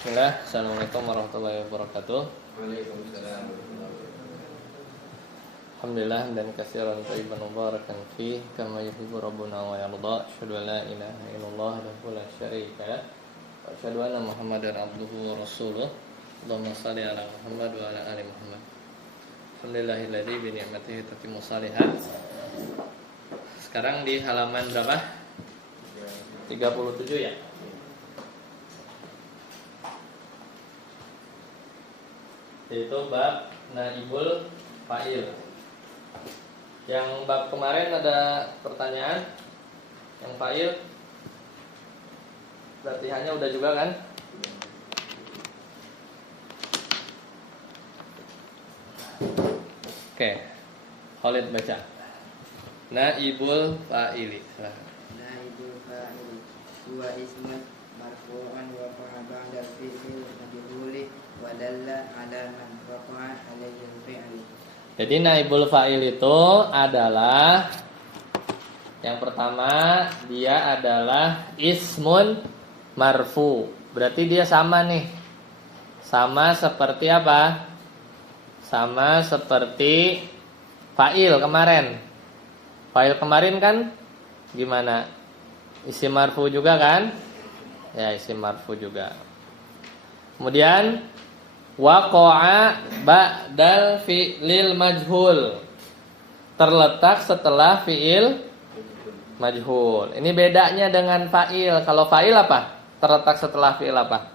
Bismillah, assalamualaikum warahmatullahi wabarakatuh. Waalaikumsalam. Alhamdulillah dan katsiran thayyiban mubarakan fi kama yuhibbu rabbuna wa yarda. Asyhadu an la ilaha illallah wahdahu la syarika lah wa asyhadu anna Muhammadan abduhu wa rasuluh. Allahumma shalli ala Muhammad wa ala ali Muhammad. Alhamdulillahilladzi bi ni'matihi tatimmu shalihat. Sekarang di halaman berapa? 37 ya. Yaitu bab naibul fa'il. Yang bab kemarin ada pertanyaan. Yang fa'il latihannya udah juga kan? Oke. Khalid baca. Naibul fa'ili. Naibul fa'il huwa ismun marfu'un wa fa'a ba'da fi'il majhuli wa dalla 'ala man waqa'a 'alaihi al-fi'l. Jadi naibul fa'il itu adalah yang pertama dia adalah ismun marfu. Berarti dia sama nih. Sama seperti apa? Sama seperti fa'il kemarin. Fa'il kemarin kan gimana? Isim marfu juga kan? Ya, isim marfu juga. Kemudian waqa'a ba'dal fi'lil majhul. Terletak setelah fi'il majhul. Ini bedanya dengan fa'il. Kalau fa'il apa? Terletak setelah fi'il apa?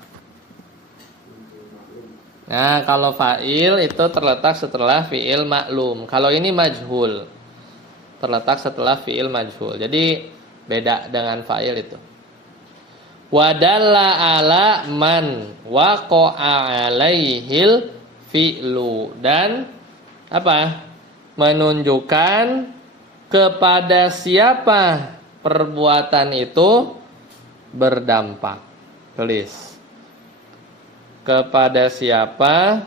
Nah, kalau fa'il itu terletak setelah fi'il maklum. Kalau ini majhul, terletak setelah fi'il majhul. Jadi beda dengan fa'il itu. Wadalla ala man waqa'a alaihil fi'lu. Dan apa? Menunjukkan kepada siapa perbuatan itu berdampak. Tulis. Kepada siapa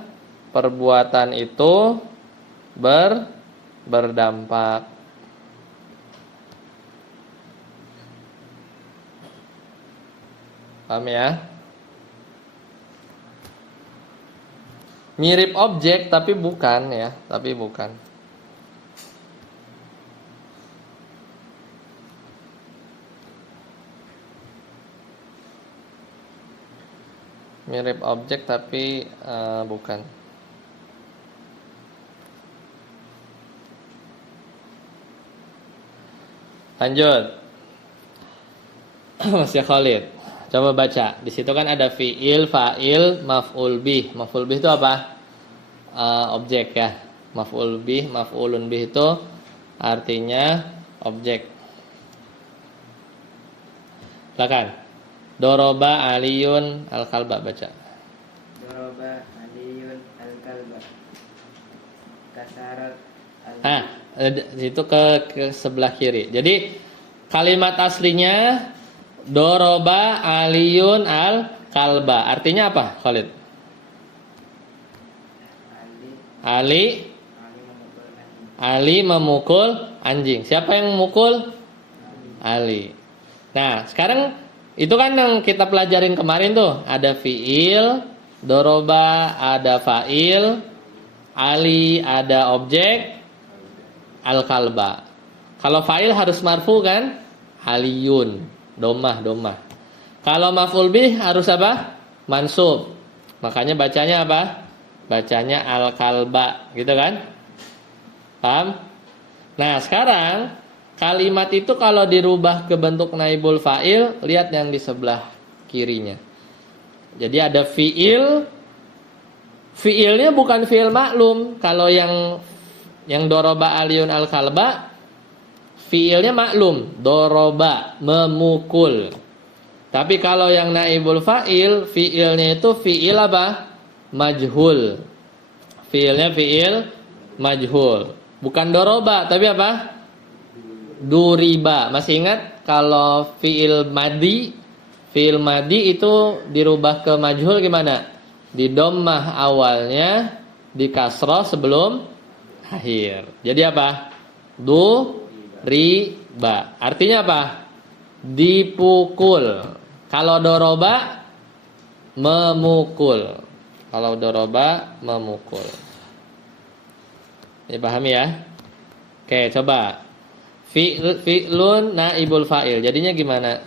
perbuatan itu berdampak. Paham ya? Mirip objek tapi bukan ya, tapi bukan. Mirip objek tapi bukan. Lanjut. Masih Khalid. Coba baca. Di situ kan ada fi'il, fa'il, maf'ul bih. Maf'ul bih itu apa? Objek ya. Maf'ul bih, maf'ulun bih itu artinya objek. Silakan. Doroba aliyun al-kalba, baca. Daraba aliyun al-kalba. Kasarat Itu ke sebelah kiri. Jadi kalimat aslinya doroba aliyun al-kalba. Artinya apa, Khalid? Ali memukul anjing. Siapa yang memukul? Ali. Nah, sekarang itu kan yang kita pelajarin kemarin tuh. Ada fi'il, doroba ada fa'il, Ali ada objek, al-kalba. Kalau fa'il harus marfu kan? Aliyun, domah. Kalau maf'ul bih harus apa? Mansub. Makanya bacanya apa? Bacanya al-kalba, gitu kan? Paham? Nah, sekarang kalimat itu kalau dirubah ke bentuk naibul fa'il, lihat yang di sebelah kirinya. Jadi ada fi'il. Fi'ilnya bukan fi'il maklum. Kalau yang doroba aliyun al-kalba, fi'ilnya maklum. Doroba, memukul. Tapi kalau yang naibul fa'il, fi'ilnya itu fi'il apa? Majhul. Fi'ilnya fi'il majhul. Bukan doroba, tapi apa? Duriba. Masih ingat kalau fi'il madi itu dirubah ke majhul gimana? Di dhammah awalnya, di kasroh sebelum akhir. Jadi apa? Duriba. Artinya apa? Dipukul. Kalau doroba memukul. Kalau doroba memukul. Dipahami ya? Oke, coba. Fi'lun naibul fa'il. Jadinya gimana?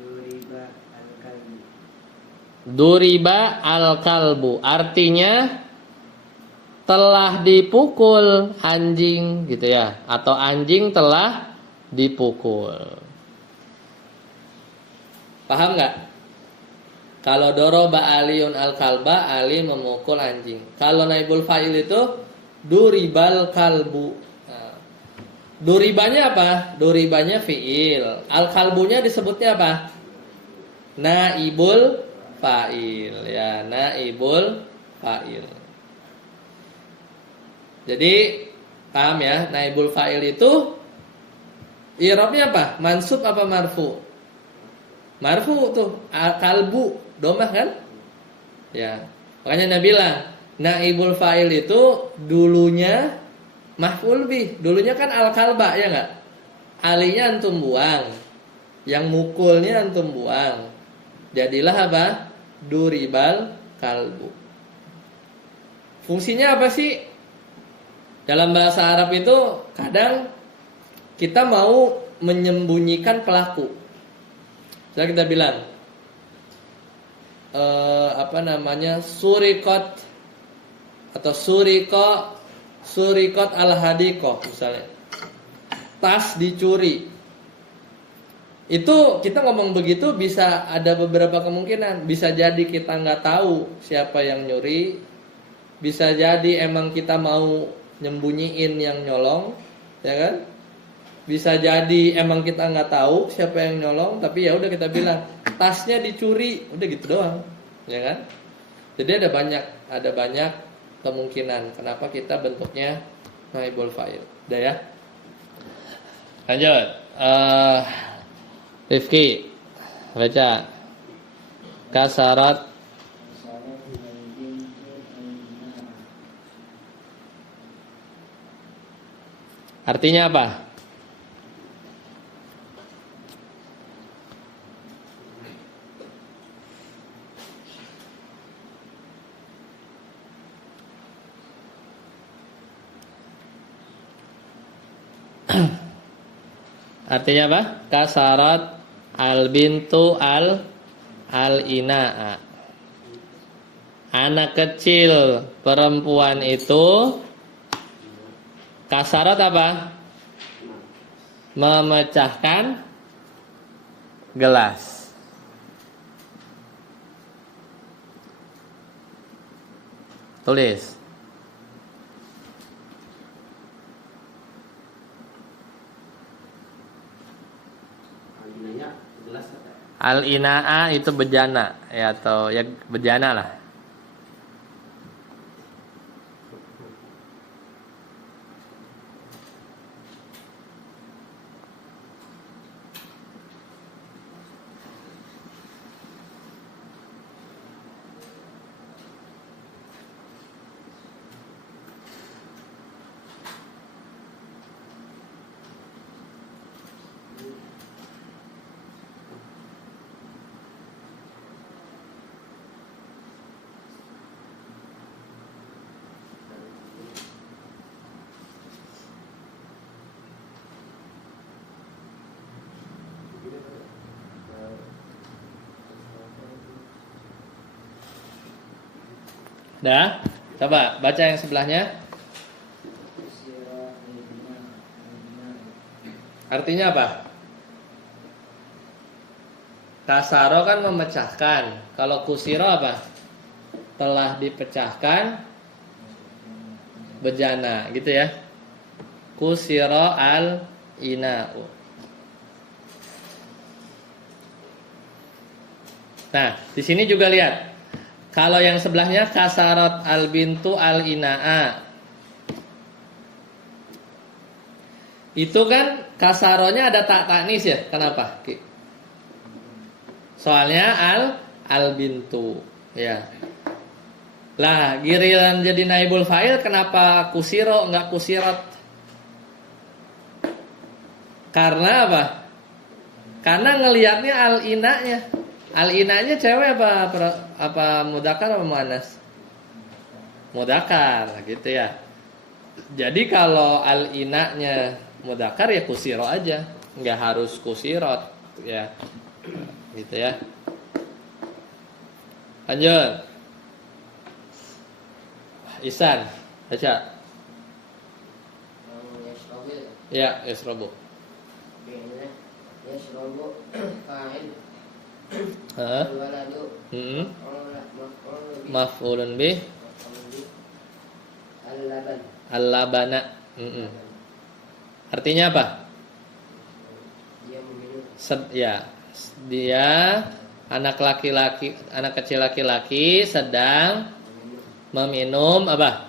Duriba al-kalbu. Duriba al-kalbu. Artinya telah dipukul anjing gitu ya, atau anjing telah dipukul. Paham nggak? Kalau doroba aliyun al-kalba, Ali memukul anjing. Kalau naibul fa'il itu duribal kalbu. Nah, duribanya apa? Duribanya fi'il. Al-kalbunya disebutnya apa? Naibul fa'il ya, naibul fa'il. Jadi paham ya, naibul fa'il itu i'rabnya apa? Mansub apa marfu? Marfu tuh, kalbu, domah kan? Ya. Makanya Nabi bilang, naibul fa'il itu dulunya maf'ul bih. Dulunya kan al-kalba ya enggak? Alinya antum buang. Yang mukulnya antum buang. Jadilah apa? Duribal kalbu. Fungsinya apa sih? Dalam bahasa Arab itu kadang kita mau menyembunyikan pelaku. Misalnya kita bilang surikot atau surikot al-hadikoh misalnya. Tas dicuri. Itu kita ngomong begitu bisa ada beberapa kemungkinan. Bisa jadi kita nggak tahu siapa yang nyuri. Bisa jadi emang kita mau nyembunyiin yang nyolong, ya kan? Bisa jadi emang kita nggak tahu siapa yang nyolong, tapi ya udah kita bilang tasnya dicuri, udah gitu doang, ya kan? Jadi ada banyak kemungkinan kenapa kita bentuknya naibul fa'il. Udah ya? Lanjut. Rifki baca kasarat. Artinya apa? Artinya apa? Kasarat al-bintu al-ina'a. Anak kecil perempuan itu kasarat apa? Memecahkan gelas. Tulis. Al-ina'a itu bejana ya, atau ya bejana lah. Dah, coba baca yang sebelahnya. Artinya apa? Kasaro kan memecahkan. Kalau kusiro apa? Telah dipecahkan bejana, gitu ya. Kusiro al-ina'u. Nah, di sini juga lihat. Kalau yang sebelahnya kasarat al-bintu al-ina'a. Itu kan kasaronya ada tak taknis ya. Kenapa? Soalnya al-bintu ya. Lah, giliran jadi naibul fa'il kenapa kusiro enggak kusirat? Karena apa? Karena ngelihatnya al-ina'nya. Al-inanya cewek apa mudakar apa muannas? Mudakar gitu ya. Jadi kalau al-inanya mudakar ya kusiro aja, nggak harus kusirot ya. Gitu ya. Lanjut. Ihsan, baca. Yashrabu. Ya, yasrobu. Fi'ilnya yashrabu fa'il. Hah? Al-waladu Maf'ulun bih. al-laban. Al-labana. Artinya apa? Dia meminum. Ya, dia anak laki-laki, anak kecil laki-laki sedang meminum apa?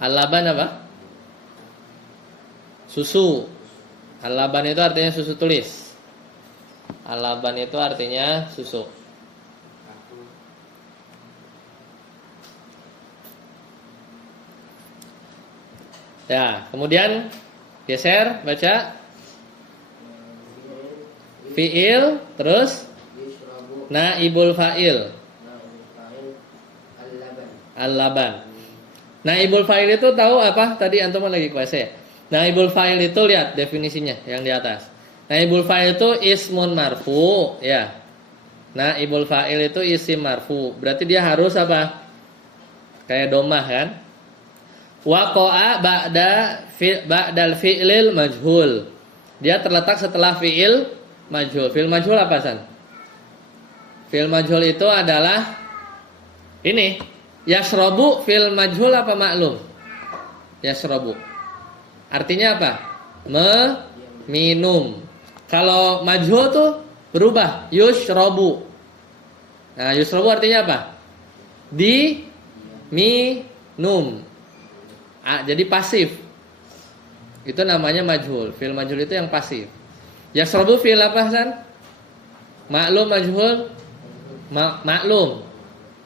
Al-laban apa? Susu. Al-laban itu artinya susu tulis. Al-laban itu artinya susu. Ya, kemudian geser, baca fi'il, terus Yashrabu naibul fa'il, fa'il al-laban. al-laban. Naibul fa'il itu tahu apa? Tadi antum lagi kuasa ya. Naibul fa'il itu lihat definisinya yang di atas. Naibul fa'il itu ismun marfu, ya. Naibul fa'il itu isim marfu. Berarti dia harus apa? Kayak domah kan? Waqa'a ba'dal fi'lil majhul. Dia terletak setelah fi'il majhul. Fi'il majhul apa, San? Fi'il majhul itu adalah ini. Yashrabu fi'il majhul apa maklum? Yashrabu. Artinya apa? Minum. Kalau majhul tuh berubah. Yushrabu. Nah, yushrabu artinya apa? Minum. Jadi pasif. Itu namanya majhul. Fi'il majhul itu yang pasif. Yashrabu fi'il apa, San? Maklum majhul. Maklum.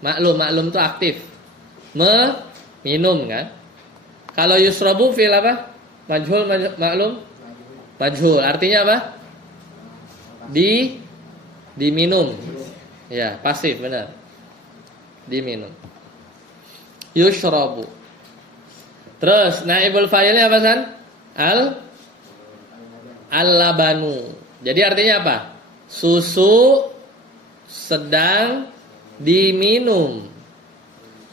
Maklum itu aktif. Minum kan? Kalau yusrabu fi'il apa? Majhul maklum. Majhul. Artinya apa? Diminum. Ya, pasif benar. Diminum. Yushrabu. Terus naibul fa'ilnya apa, San? Al-labanu. Jadi artinya apa? Susu sedang diminum.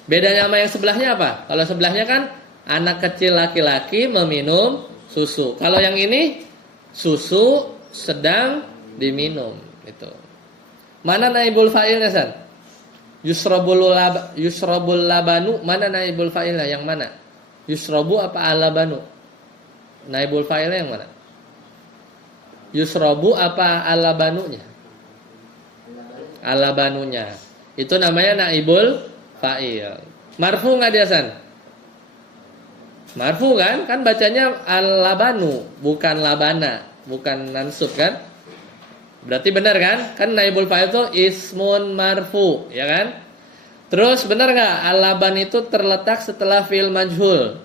Bedanya sama yang sebelahnya apa? Kalau sebelahnya kan anak kecil laki-laki meminum susu. Kalau yang ini susu sedang diminum. Itu. Mana naibul fa'ilnya, San? Yusrabul labanu. Mana naibul fa'ilnya? Yang mana? Yusrabu apa alabanu? Naibul fa'ilnya yang mana? Yusrabu apa alabanunya? Alabanunya. Itu namanya naibul fa'il. Marfu nggak dia, San? Marfu kan? Kan bacanya alabanu, bukan labana, bukan mansub kan? Berarti benar kan? Kan naibul fa'il itu ismun marfu, ya kan? Terus benar nggak al-laban itu terletak setelah fi'il majhul?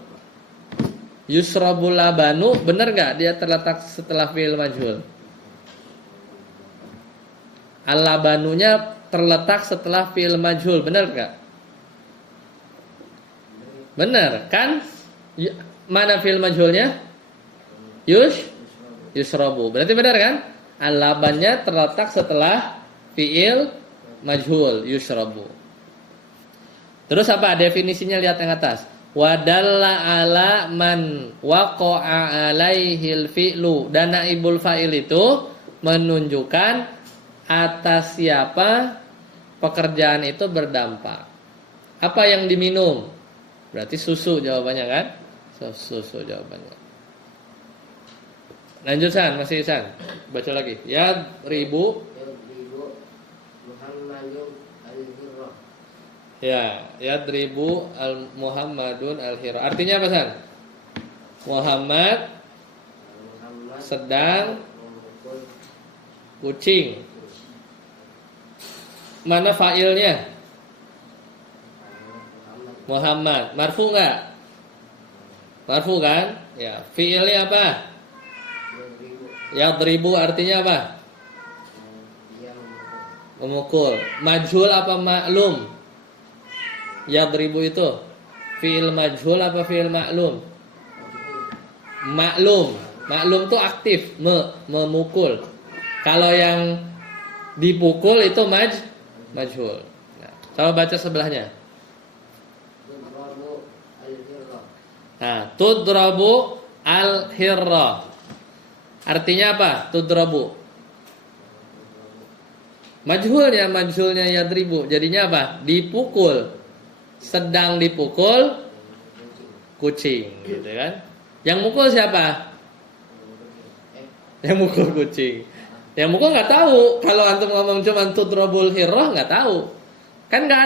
Yusrabul labanu, benar nggak dia terletak setelah fi'il majhul? Al-labanunya terletak setelah fi'il majhul, benar nggak? Benar kan? Mana fi'il majhulnya? Yusrabu. Berarti benar kan? Al-labannya terletak setelah fi'il majhul, yusrabu. Terus apa definisinya, lihat yang atas. Wadalla ala man waqa'a alaihil fi'lu. Dan naibul fa'il itu menunjukkan atas siapa pekerjaan itu berdampak. Apa yang diminum? Berarti susu jawabannya kan? Susu jawabannya. Lanjut, San, masih San. Baca lagi. Ya ribu Muhammadun al-hirra. Ya, yadribu al-Muhammadun al-hira. Artinya apa, San? Muhammad sedang kucing. Mana fa'ilnya? Muhammad. Marfu enggak? Marfu kan? Ya, fi'ilnya apa? Yadribu artinya apa? Memukul. Majhul apa maklum? Yadribu itu fi'il majhul apa fi'il maklum? Maklum. Maklum tuh aktif, memukul. Kalau yang dipukul itu majhul. Nah, coba baca sebelahnya. Nah, tudrabu al-hirra. Artinya apa? Tudrabu. Majhulnya yadribu. Jadinya apa? Dipukul. Sedang dipukul kucing, gitu kan? Yang mukul siapa? Yang mukul kucing. Yang mukul nggak tahu. Kalau antum ngomong cuma tudrabul hirrah nggak tahu. Kan nggak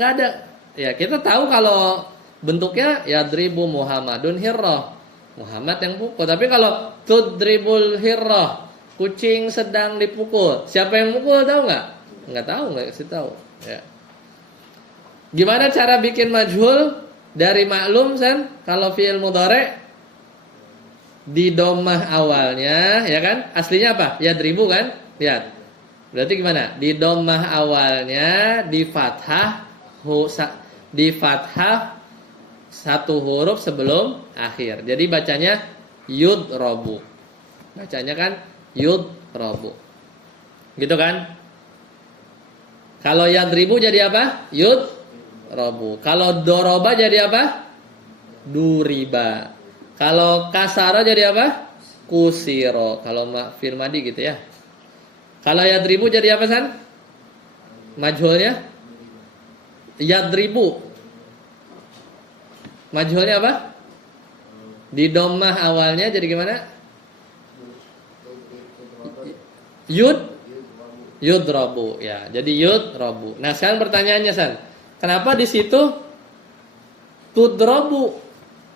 ada. Ya kita tahu kalau bentuknya yadribu Muhammadun hirrah. Muhammad yang pukul. Tapi kalau tudribul hirrah, kucing sedang dipukul. Siapa yang mukul tahu nggak? Nggak tahu, nggak kasih tahu. Ya. Gimana cara bikin majhul dari maklum San? Kalau fi'il mudhari di dhammah awalnya, ya kan? Aslinya apa? Yadribu kan? Lihat. Berarti gimana? Di dhammah awalnya di fathah satu huruf sebelum akhir. Jadi bacanya yudrabu. Bacanya kan yudrabu. Gitu kan? Kalau yadribu jadi apa? Yudrabu. Kalau doroba jadi apa? Duriba. Kalau kasara jadi apa? Kusiro. Kalau fi'il madi gitu ya. Kalau yadribu jadi apa San? Majhulnya yadribu. Majhulnya apa? Di dhammah awalnya jadi gimana? Yudrabu ya. Jadi yudrabu. Nah, sekarang pertanyaannya San, kenapa di situ tudrabu?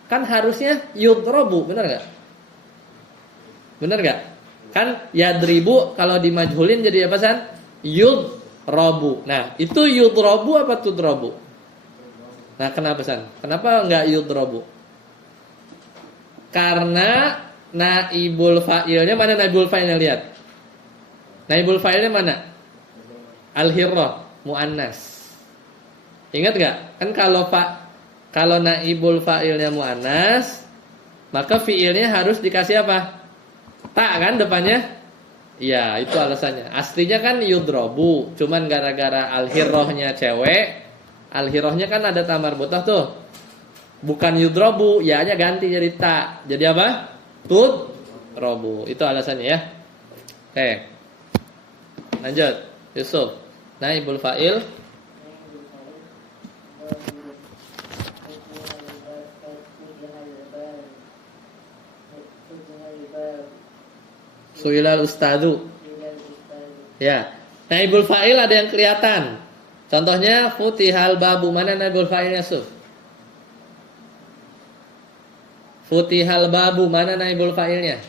Kan harusnya yudrabu, benar enggak? Benar enggak? Kan yadribu kalau dimajhulin jadi apa San? Yudrabu. Nah, itu yudrabu apa tudrabu? Nah, kenapa San? Kenapa enggak yudrabu? Karena naibul fa'ilnya mana naibul fa'ilnya lihat. Naibul fa'ilnya mana? Al-hirrah, muannas. Ingat enggak? Kan kalau naibul fa'ilnya muannas, maka fi'ilnya harus dikasih apa? Ta kan depannya? Iya, itu alasannya. Aslinya kan yudrabu, cuman gara-gara al-hirrahnya cewek, al-hirrahnya kan ada tamar butah tuh. Bukan yudrabu, ya-nya ganti jadi ta. Jadi apa? Tudrabu. Itu alasannya ya. Oke. Lanjut, Yusuf. Naibul fa'il Su'ilal ustadu. Ya. Naibul fa'il ada yang kelihatan. Contohnya futihal babu. Mana naibul fa'ilnya, Suf? Futihal babu. Mana naibul fa'ilnya?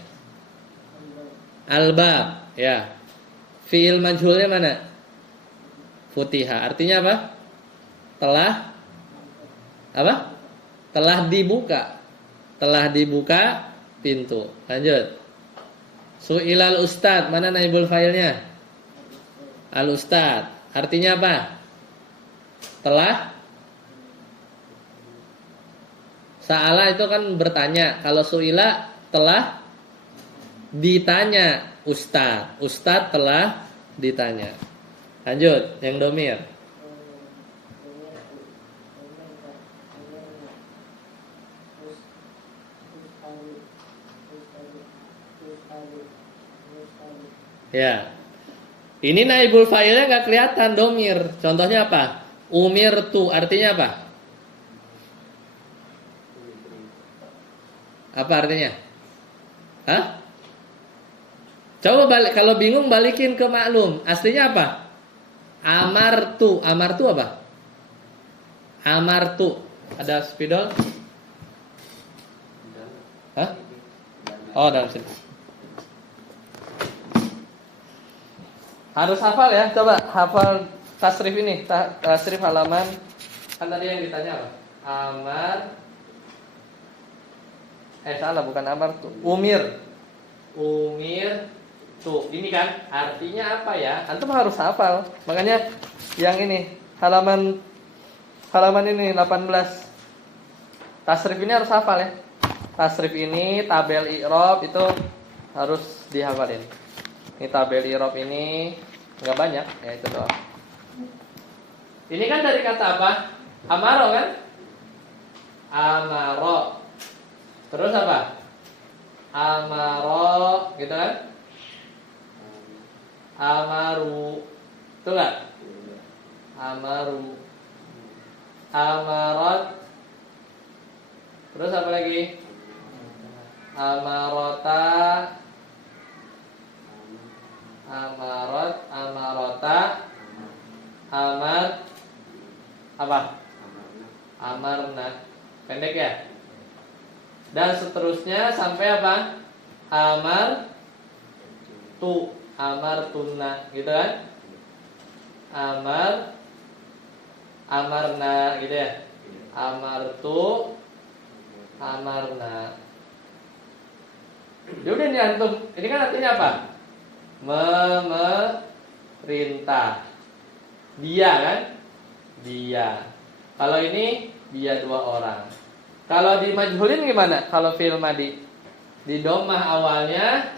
Al-bab. Ya. Fi'il majhulnya mana? Futiha. Artinya apa? Telah dibuka. Telah dibuka pintu. Lanjut. Su'ilal ustad. Mana naibul fa'ilnya? Al-ustad. Artinya apa? Sa'ala itu kan bertanya. Kalau su'ila telah ditanya. Ustad. Ustad telah ditanya. Lanjut. Yang domir. Ya. Ini naibul fa'ilnya nggak kelihatan domir. Contohnya apa? Umirtu. Artinya apa? Apa artinya? Hah? Coba balik. Kalau bingung balikin ke maklum. Aslinya apa? Amartu. Amartu apa? Amartu. Ada spidol? Hah? Oh, dalam sini. Harus hafal ya. Coba hafal tasrif ini. Tasrif halaman. Kan tadi yang ditanya apa? Amar. Salah, bukan amar tuh. Umir tuh. Ini kan artinya apa ya? Antum harus hafal. Makanya yang ini halaman ini 18. Tasrif ini harus hafal ya. Tasrif ini tabel i'rab itu harus dihafalin. Ini tabel i'rab ini enggak banyak ya, itu doang. Ini kan dari kata apa? Amaro kan? Amaro. Terus apa? Amaro, gitu kan? Amaru. Betul enggak? Amaru. Amarat. Terus apa lagi? Amarota. Amarat, amarota. Amar. Apa? Amarna. Pendek ya? Dan seterusnya sampai apa? Amar tu, amar tunna, gitu kan? Amar, amarna, gitu ya? Amar tu, amarna. Yaudah nih antum, ini kan artinya apa? Memerintah. Dia kan? Dia. Kalau ini dia 2 orang. Kalau di majhulin gimana? Kalau fi'il madi di dhammah awalnya,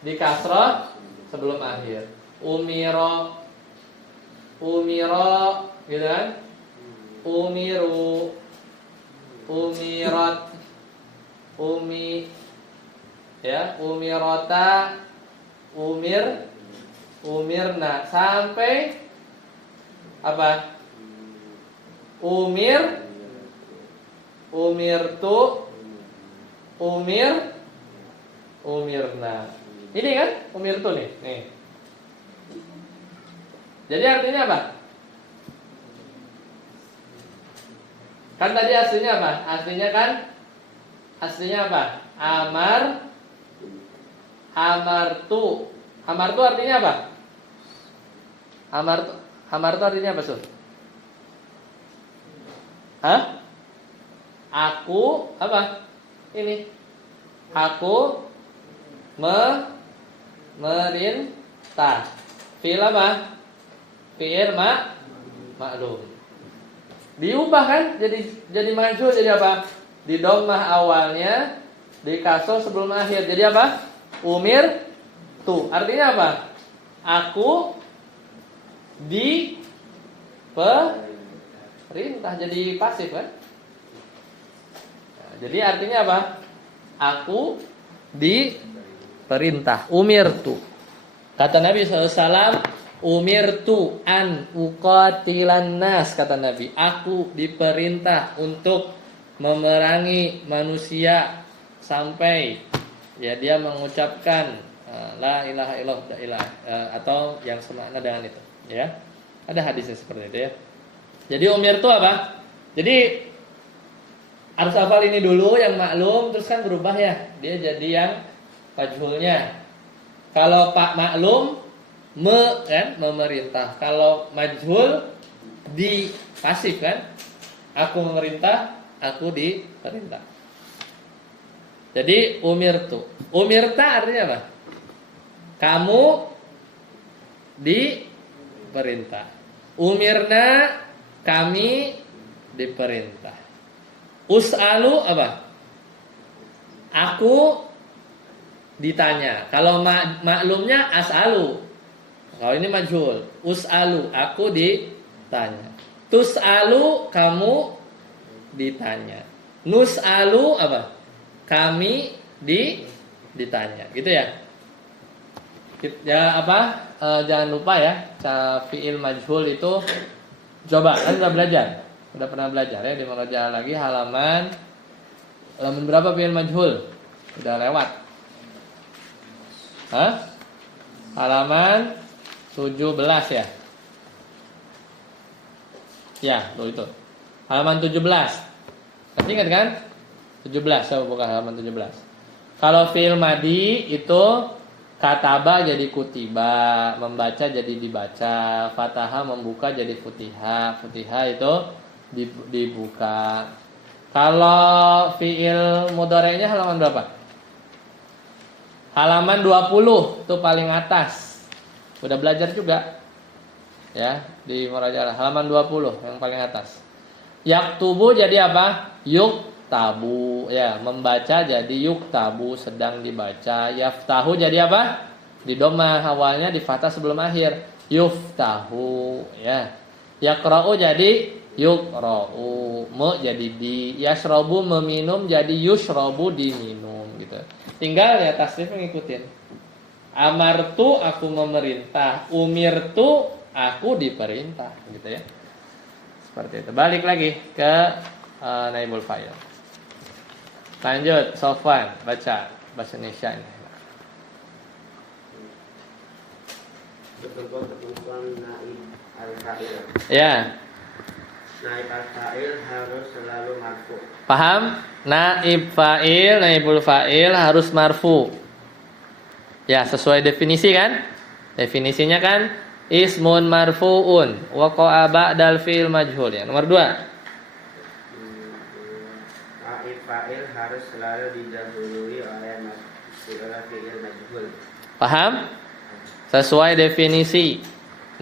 di kasrah sebelum akhir. Umiro, gitu kan? Umiru, umirat, ya, umirota, umirna, sampai apa? Umirtu, umirna. Ini kan umirtu nih. Jadi artinya apa? Kan tadi aslinya apa? Aslinya apa? Amartu. Amartu artinya apa? Amartu artinya apa, Sun? Hah? Aku apa? Ini. Aku merintah. Fi'il apa? Fi'il ma'lum. Diubah kan? Jadi majhul, jadi apa? Di dhammah awalnya, di kasroh sebelum akhir. Jadi apa? Umir tu. Artinya apa? Aku perintah, jadi pasif kan? Nah, jadi artinya apa? Aku diperintah. Umirtu. Kata Nabi SAW, umirtu an uqatilan nas, kata Nabi. Aku diperintah untuk memerangi manusia sampai ya dia mengucapkan la ilaha illallah, atau yang semakna dengan itu. Ya, ada hadisnya seperti itu ya. Jadi umir itu apa? Jadi harus hafal ini dulu yang maklum, terus kan berubah ya. Dia jadi yang majhulnya. Kalau pak maklum kan memerintah. Kalau majhul di pasif kan? Aku memerintah, aku diperintah. Jadi umirtu. Umirta artinya apa? Kamu diperintah. Umirna, kami diperintah. Us'alu apa? Aku ditanya. Kalau maklumnya as'alu. Kalau ini majhul. Us'alu, aku ditanya. Tus'alu, kamu ditanya. Nus'alu apa? Kami ditanya. Gitu ya. Ya apa? Jangan lupa ya, fi'il majhul itu coba kan udah belajar. Udah pernah belajar ya, di Murajaah lagi halaman berapa fi'il majhul? Udah lewat. Hah? Halaman 17 ya. Ya, tuh itu. Halaman 17. Masih ingat kan? 17, saya buka halaman 17. Kalau fi'il madi itu kataba jadi kutiba, membaca jadi dibaca, fataha membuka jadi futiha, futiha itu dibuka. Kalau fi'il mudhari'nya halaman berapa? Halaman 20 tuh paling atas. Udah belajar juga. Ya, di Murajaah halaman 20 yang paling atas. Yaktubu jadi apa? Yuktabu. Ya, membaca jadi yuktabu, sedang dibaca. Yaftahu jadi apa? Di dhamma awalnya di fathah sebelum akhir. Yuftahu, ya. Yaqra'u jadi yuqra'u. Mu jadi di. Yashrabu meminum jadi yushrabu diminum gitu. Tinggal ya tasrif ngikutin. Amartu aku memerintah, umirtu aku diperintah gitu ya. Seperti itu. Balik lagi ke naibul fa'il. Lanjut, Sofwan baca bahasa Indonesia ini. Ketentuan naib al-fa'il. Ya. Naib al-fa'il harus selalu marfu. Paham? Naib fa'il, naibul fa'il harus marfu. Ya, sesuai definisi kan? Definisinya kan ismun marfu'un waqa'a ba'dal fi'il majhul. Yang nomor 2. Naib fa'il harus selalu didahului oleh fi'il majhul. Paham? Sesuai definisi.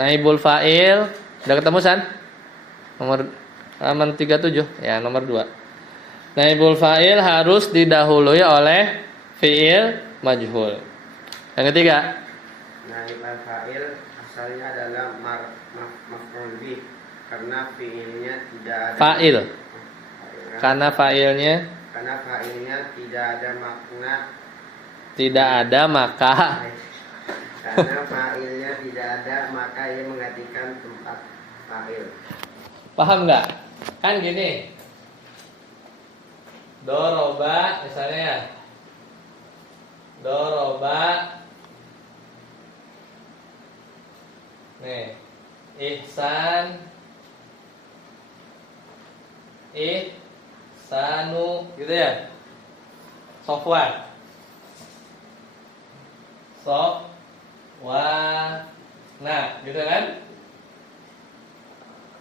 Naibul fa'il udah ketemu San? Nomor halaman 37 ya, nomor 2. Naibul fa'il harus didahului oleh fi'il majhul. Yang ketiga, Naib al-fa'il asalnya adalah maf'ul bih karena fi'ilnya tidak ada fa'il. Karena fa'ilnya tidak ada makna. tidak ada maka Karena fa'ilnya tidak ada maka ia menggantikan tempat fa'il. paham nggak? Kan gini, doroba misalnya ya, doroba nih, ihsanu gitu ya, Sofwan nah gitu kan,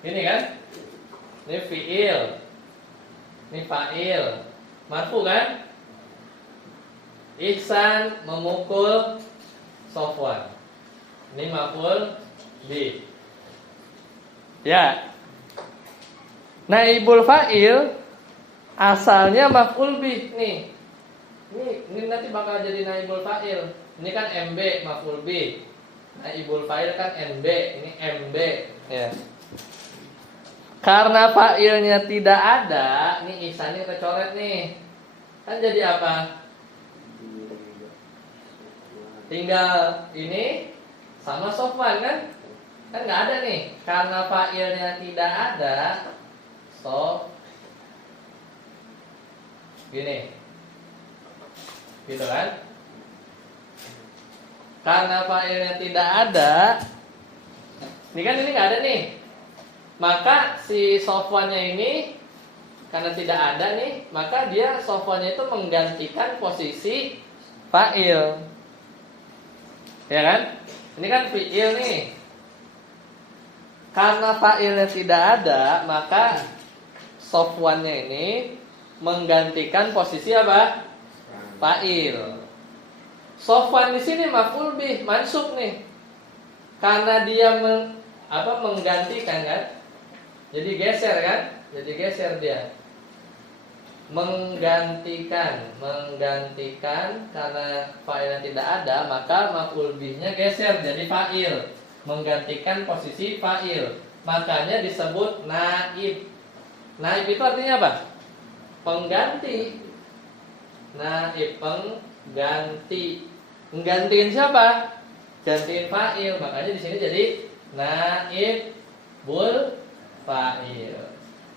ini kan, ini fiil, ini fa'il, marfu kan? Ihsan memukul Sofwan, ini maf'ul bi. Ya. Naibul fa'il asalnya maf'ul bi nih. Ini nanti bakal jadi naibul fa'il. Ini kan MB maf'ul bi. Naibul fa'il kan NB, ini MB ya. Karena fa'ilnya tidak ada, ini ihsannya kita coret nih. Kan jadi apa? Tinggal ini sama Sofwan kan? Kan nggak ada nih. Karena fa'ilnya tidak ada, gini, gitu kan? Karena fa'ilnya tidak ada, ini kan ini nggak ada nih. Maka si Sofwannya ini karena tidak ada nih, maka dia Sofwannya itu menggantikan posisi fa'il. Ya kan? Ini kan fi'il nih. Karena fa'ilnya tidak ada, maka Sofwannya ini menggantikan posisi apa? Fa'il. Sofwan di sini maf'ul bih, mansub nih. Karena dia menggantikan kan? Jadi geser kan? Jadi geser dia. Menggantikan karena fa'ilnya tidak ada, maka maf'ul bihnya geser jadi fa'il, menggantikan posisi fa'il. Makanya disebut naib. Naib itu artinya apa? Pengganti. Naib pengganti. Menggantiin siapa? Gantiin fa'il. Makanya di sini jadi naibul fa'il.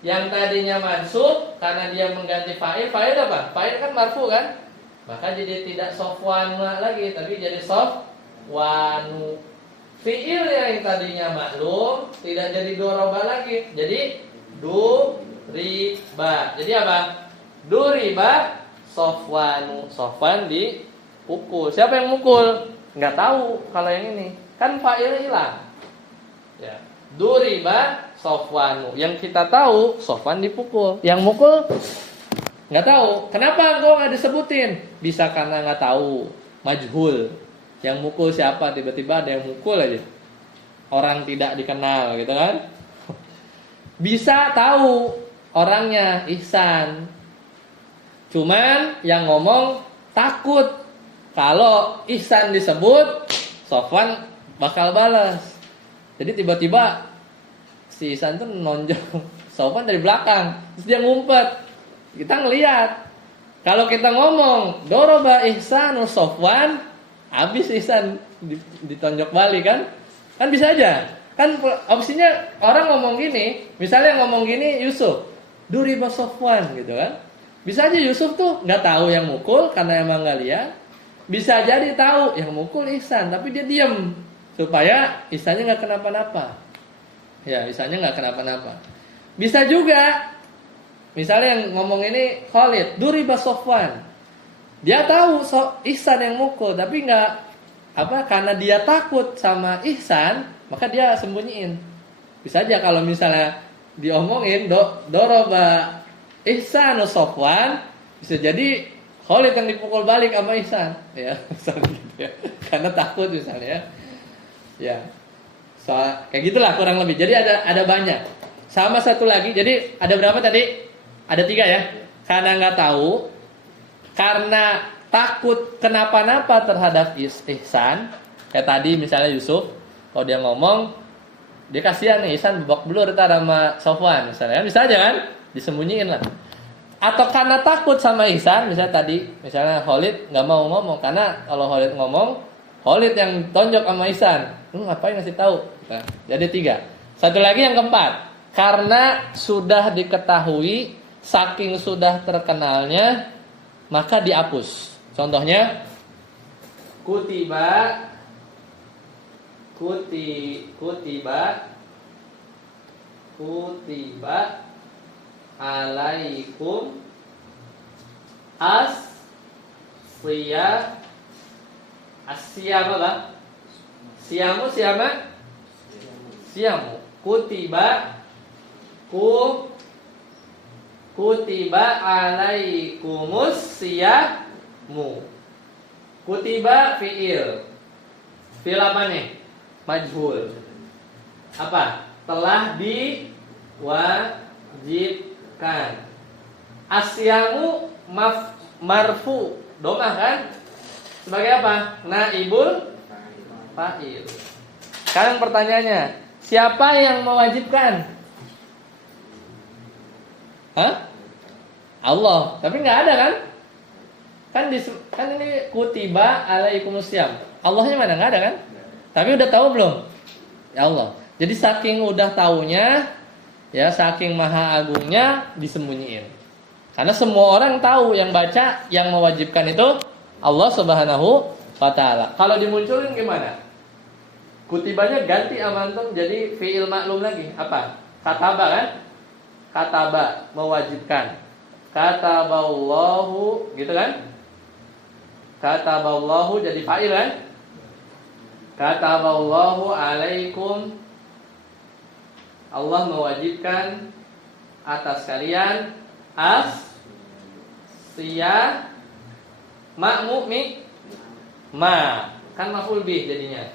Yang tadinya mansub karena dia mengganti fa'il. Fa'il apa? Fa'il kan marfu kan? Maka jadi tidak sofwanu lagi, tapi jadi sofwanu. Fi'il yang tadinya maklum tidak jadi doroba lagi, jadi duriba. Jadi apa? Duriba Sofwanu. Sofwan dipukul. Siapa yang mukul? Nggak tahu kalau yang ini. Kan fa'ilnya hilang. Ya. Duriba Sofwanu. Yang kita tahu Sofwan dipukul. Yang mukul nggak tahu. Kenapa kok nggak disebutin? Bisa karena nggak tahu. majhul. Yang mukul siapa? Tiba-tiba ada yang mukul aja. Orang tidak dikenal gitu kan. Bisa tahu orangnya ihsan. Cuman yang ngomong takut kalau ihsan disebut Sofwan bakal balas. Jadi tiba-tiba si ihsan tuh nonjol Sofwan dari belakang, terus dia ngumpet. Kita ngelihat. Kalau kita ngomong doroba ihsanu Sofwan, habis ihsan ditonjok balik kan? Kan bisa aja. Kan opsinya orang ngomong gini, misalnya ngomong gini Yusuf, duriba Sofwan gitu kan. Bisa aja Yusuf tuh nggak tahu yang mukul karena emang nggak lihat. Bisa jadi tahu yang mukul ihsan, tapi dia diem supaya ihsannya nggak kenapa-napa. Ya, ihsannya nggak kenapa-napa. Bisa juga, misalnya yang ngomong ini Khalid, duriba Sofwan. Dia tahu ihsan yang mukul, tapi nggak karena dia takut sama ihsan, maka dia sembunyiin. Bisa aja kalau misalnya diomongin doroba ihsanu Sofwan, bisa jadi Khalid yang dipukul balik sama ihsan, ya, misalnya gitu ya. Karena takut misalnya, ya. So, kayak gitulah kurang lebih. Jadi ada banyak. Sama satu lagi. Jadi ada berapa tadi? Ada 3 ya. Karena nggak tahu, karena takut kenapa-napa terhadap ihsan. Kayak tadi misalnya Yusuf, kalau dia ngomong, dia kasihan nih ihsan babak belur ntar sama Sofwan misalnya. Bisa aja kan? Disembunyiin lah. Atau karena takut sama ihsan, misalnya Khalid nggak mau ngomong karena kalau Khalid ngomong, Khalid yang tonjok sama ihsan. Lu ngapain ngasih tahu? Nah, jadi 3. Satu lagi yang keempat, karena sudah diketahui, saking sudah terkenalnya, maka dihapus. Contohnya, kutiba alaikum siamu kutiba alaikumus siyamu. Kutiba fi'il apa nih? Majhul. Apa? Telah diwajibkan. Asyamu marfu, domah kan? Sebagai apa? Naibul fa'il. Sekarang pertanyaannya, siapa yang mewajibkan? Allah. Tapi nggak ada kan? Kan ini kutiba alaikumusiyam. Allahnya mana? Nggak ada kan? Tapi udah tahu belum? Ya Allah. Jadi saking udah taunya, ya saking maha agungnya disembunyiin. Karena semua orang tahu yang baca, yang mewajibkan itu Allah Subhanahu wa ta'ala. Kalau dimunculin gimana? Kutibanya ganti amantum jadi fi'il maklum lagi. Apa? Kataba kan? Kataba, mewajibkan. Kataballahu, gitu kan? Kataballahu jadi fa'il kan? Kataballahu alaikum, Allah mewajibkan atas kalian siya ma'mumi ma, kan maf'ul bih jadinya.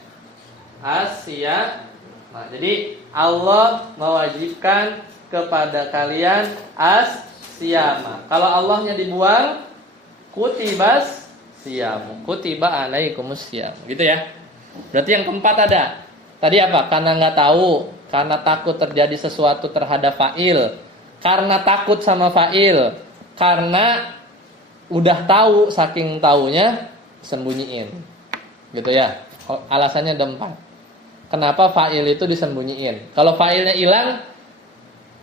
Asya. Nah, jadi Allah mewajibkan kepada kalian as-siyama. Kalau Allahnya dibuang, kutibas siyamu. Kutiba alaikumus siyam. Gitu ya. Berarti yang keempat ada. Tadi apa? Karena nggak tahu, karena takut terjadi sesuatu terhadap fa'il, karena takut sama fa'il, karena udah tahu, saking taunya sembunyiin. Gitu ya. Alasannya ada 4. Kenapa fa'il itu disembunyiin? Kalau fa'ilnya hilang,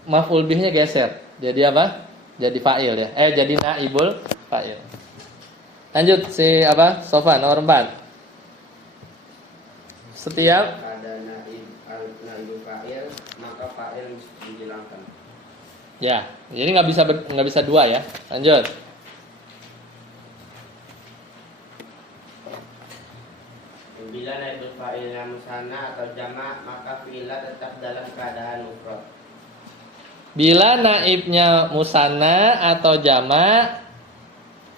maf'ul bihnya geser. Jadi apa? Jadi fa'il ya. Jadi naibul fa'il. Lanjut Sofan nomor 4. Setiap ada naibul fa'il, maka fa'il dihilangkan. Ya, jadi nggak bisa 2 ya. Lanjut. Bila naibul fa'ilnya musanna atau jama', maka fi'ilnya tetap dalam keadaan mufrad. Bila naibnya musanna atau jama',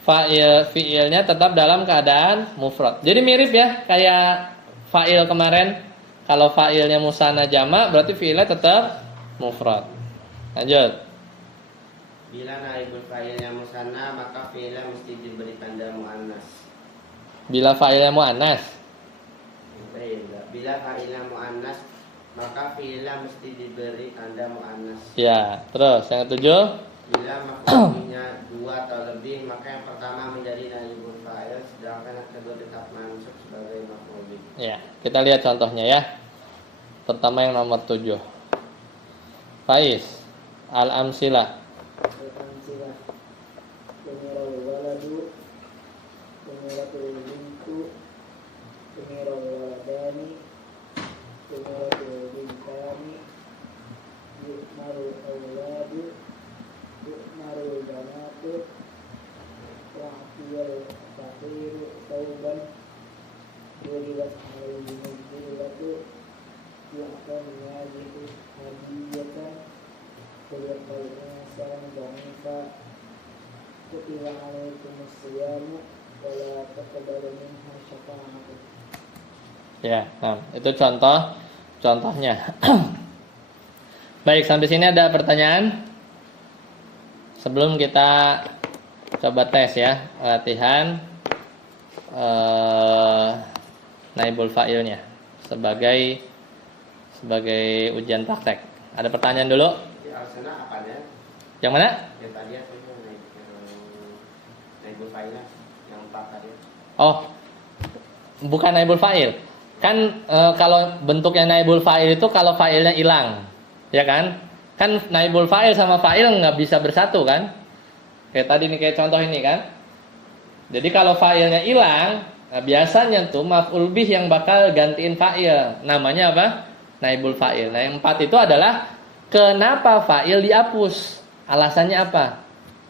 fiilnya tetap dalam keadaan mufrad. Jadi mirip ya kayak fa'il kemarin. Kalau fa'ilnya musanna jamak berarti fiilnya tetap mufrad. Lanjut. Bila naibul fa'ilnya musanna maka fi'ilnya mesti diberi tanda muannas. Bila fa'ilnya muannas. Bila fa'ilnya muannas maka fi'ilnya mesti diberi tanda muannas. Ya, terus yang ketujuh. Bila maf'ulnya 2 atau lebih maka yang pertama menjadi naibul fa'il sedangkan yang kedua tetap mansub sebagai maf'ul bih. Ya, kita lihat contohnya ya. Pertama yang nomor 7. Faiz, al-amsilah. Al-amsilah. Umiral waladu, umiratul bintu, umiral waladani, umiratul bintani, yu'marul awladu, yu'marul banatu, wa'tiyal faqiru tauban, duribat alaihimul dhillatu, yu'tan yajibu hadiyatan, kuliyakal insan dhanifa, kutiba alaikumus siyamu, wala taqabalu minha syafa'atu. Ya, nah, itu contohnya. Baik, sampai sini ada pertanyaan? Sebelum kita coba tes ya, latihan naibul fa'ilnya sebagai ujian praktek. Ada pertanyaan dulu? Di al-sana apa ya? Yang mana? Yang tadi apa itu naibul fa'ilnya yang 4 tadi. Oh, bukan naibul fa'il. Kan kalau bentuknya naibul fa'il itu kalau fa'ilnya hilang, ya kan? Kan naibul fa'il sama fa'il nggak bisa bersatu kan? Kayak tadi nih, kayak contoh ini kan. Jadi kalau fa'ilnya hilang, nah biasanya tuh maf'ul bih yang bakal gantiin fa'il. Namanya apa? Naibul fa'il. Nah yang 4 itu adalah kenapa fa'il dihapus? Alasannya apa?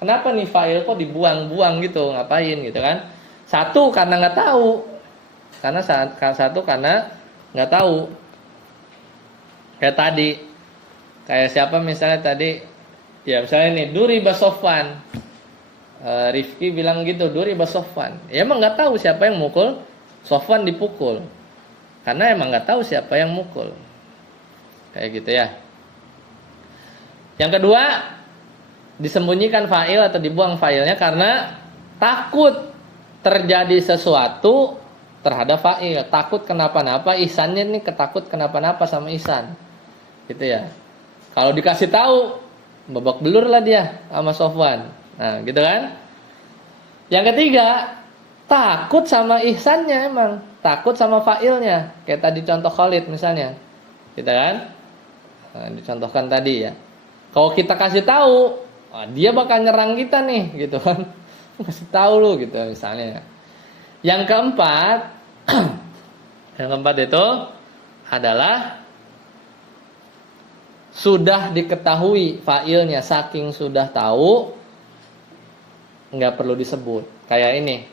Kenapa nih fa'il kok dibuang-buang gitu? Ngapain gitu kan? Satu karena nggak tahu. Satu karena nggak tahu. Kayak tadi. Kayak siapa misalnya tadi, ya misalnya nih Duri Basofwan, Rifki bilang gitu, Duri Basofwan. Ya emang nggak tahu siapa yang mukul, Sofwan dipukul, karena emang nggak tahu siapa yang mukul. Kayak gitu ya. Yang kedua, disembunyikan fa'il atau dibuang fa'ilnya karena takut terjadi sesuatu terhadap fa'il, takut kenapa-napa. Ihsannya nih ketakut kenapa-napa sama Ihsan, gitu ya. Kalau dikasih tahu, babak belur lah dia sama Sofwan. Nah, gitu kan? Yang ketiga, takut sama ihsannya emang. Takut sama fa'ilnya. Kayak tadi contoh Khalid misalnya. Gitu kan? Nah, dicontohkan tadi ya. Kalau kita kasih tahu, dia bakal nyerang kita nih, gitu kan? Kasih tahu lu gitu misalnya. Yang keempat, itu adalah sudah diketahui fa'ilnya, saking sudah tahu nggak perlu disebut. Kayak ini,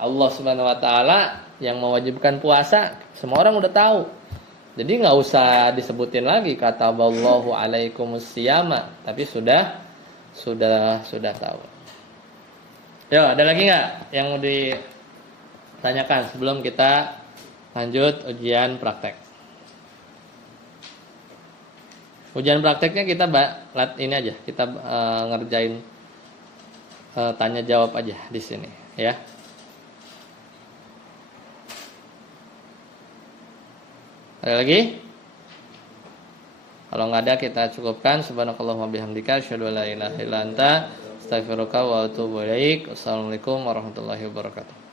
Allah Subhanahu wa taala yang mewajibkan puasa, semua orang udah tahu. Jadi nggak usah disebutin lagi kata Allahu alaikumus siyama, tapi sudah tahu. Yo, ada lagi nggak yang mau ditanyakan sebelum kita lanjut ujian praktek? Ujian prakteknya kita ini aja, kita ngerjain tanya jawab aja di sini, ya. Ada lagi? Kalau nggak ada kita cukupkan. Subhanakallahumma bihamdika asyhadu an la ilaha illa anta astaghfiruka wa atubu ilaik. Wassalamualaikum warahmatullahi wabarakatuh.